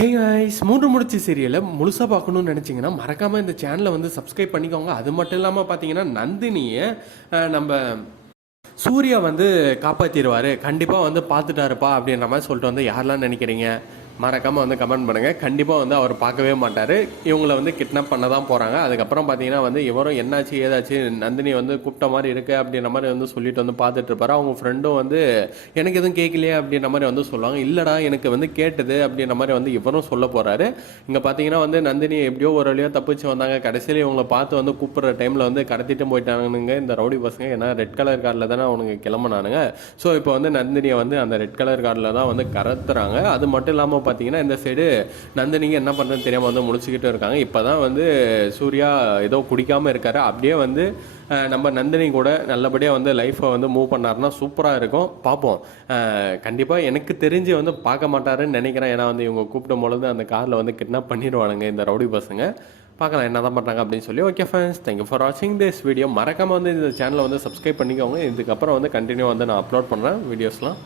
Hey guys, மூன்று முடிச்சு சீரியலை முழுசாக பார்க்கணும்னு நினச்சிங்கன்னா மறக்காமல் இந்த சேனலை வந்து சப்ஸ்கிரைப் பண்ணிக்கோங்க. அது மட்டும் இல்லாமல் பார்த்தீங்கன்னா நந்தினியை நம்ம சூர்யா வந்து காப்பாற்றிடுவார், கண்டிப்பாக வந்து பார்த்துட்டாருப்பா அப்படின்ற மாதிரி சொல்லிட்டு வந்து யாரெல்லாம் நினைக்கிறீங்க மறக்காமல் வந்து கமெண்ட் பண்ணுங்கள். கண்டிப்பாக வந்து அவர் பார்க்கவே மாட்டார். இவங்களை வந்து கிட்னாப் பண்ண தான் போகிறாங்க. அதுக்கப்புறம் பார்த்தீங்கன்னா வந்து இவரும் என்னாச்சு ஏதாச்சு நந்தினி வந்து கூப்பிட்ட மாதிரி இருக்குது அப்படின்ற மாதிரி வந்து சொல்லிட்டு வந்து பார்த்துட்டு இருப்பாரு. அவங்க ஃப்ரெண்டும் வந்து எனக்கு எதுவும் கேட்கலையே அப்படின்ற மாதிரி வந்து சொல்லுவாங்க. இல்லைடா எனக்கு வந்து கேட்டது அப்படின்ற மாதிரி வந்து இவரும் சொல்ல போகிறாரு. இங்கே பார்த்தீங்கன்னா வந்து நந்தினி எப்படியோ ஒரு வழியாக தப்பிச்சு வந்தாங்க. கடைசியில் இவங்களை பார்த்து வந்து கூப்பிட்ற டைமில் வந்து கடத்திட்டு போயிட்டானுங்க இந்த ரவுடி பசங்க. ஏன்னா ரெட் கலர் கார்டில் தானே அவனுக்கு கிளம்புனானுங்க. ஸோ இப்போ வந்து நந்தினியை வந்து அந்த ரெட் கலர் கார்டில் தான் வந்து கடத்துறாங்க. அது மட்டும் இல்லாமல் பார்த்தீங்கன்னா இந்த சைடு நந்தினிக்கு என்ன பண்ணுறதுன்னு தெரியாமல் வந்து முடிச்சுக்கிட்டு இருக்காங்க. இப்போ தான் வந்து சூர்யா ஏதோ குடிக்காமல் இருக்காரு. அப்படியே வந்து நம்ம நந்தினி கூட நல்லபடியாக வந்து லைஃப்பை வந்து மூவ் பண்ணாருன்னா சூப்பராக இருக்கும். பார்ப்போம். கண்டிப்பாக எனக்கு தெரிஞ்சு வந்து பார்க்க மாட்டாருன்னு நினைக்கிறேன். ஏன்னா வந்து இவங்க கூப்பிடும் பொழுது அந்த காரில் வந்து கிட்னாப் பண்ணிடுவானுங்க இந்த ரவுடி பசங்க. பார்க்கலாம் என்ன தான் பண்ணுறாங்க அப்படின்னு சொல்லி. ஓகே ஃப்ரெண்ட்ஸ், தேங்க்யூ ஃபார் வாட்சிங் திஸ் வீடியோ. மறக்காமல் வந்து இந்த சேனலை வந்து சப்ஸ்கிரைப் பண்ணிக்கோங்க. இதுக்கப்புறம் வந்து கண்டினியூ வந்து நான் அப்லோட் பண்ணுறேன் வீடியோஸ்லாம்.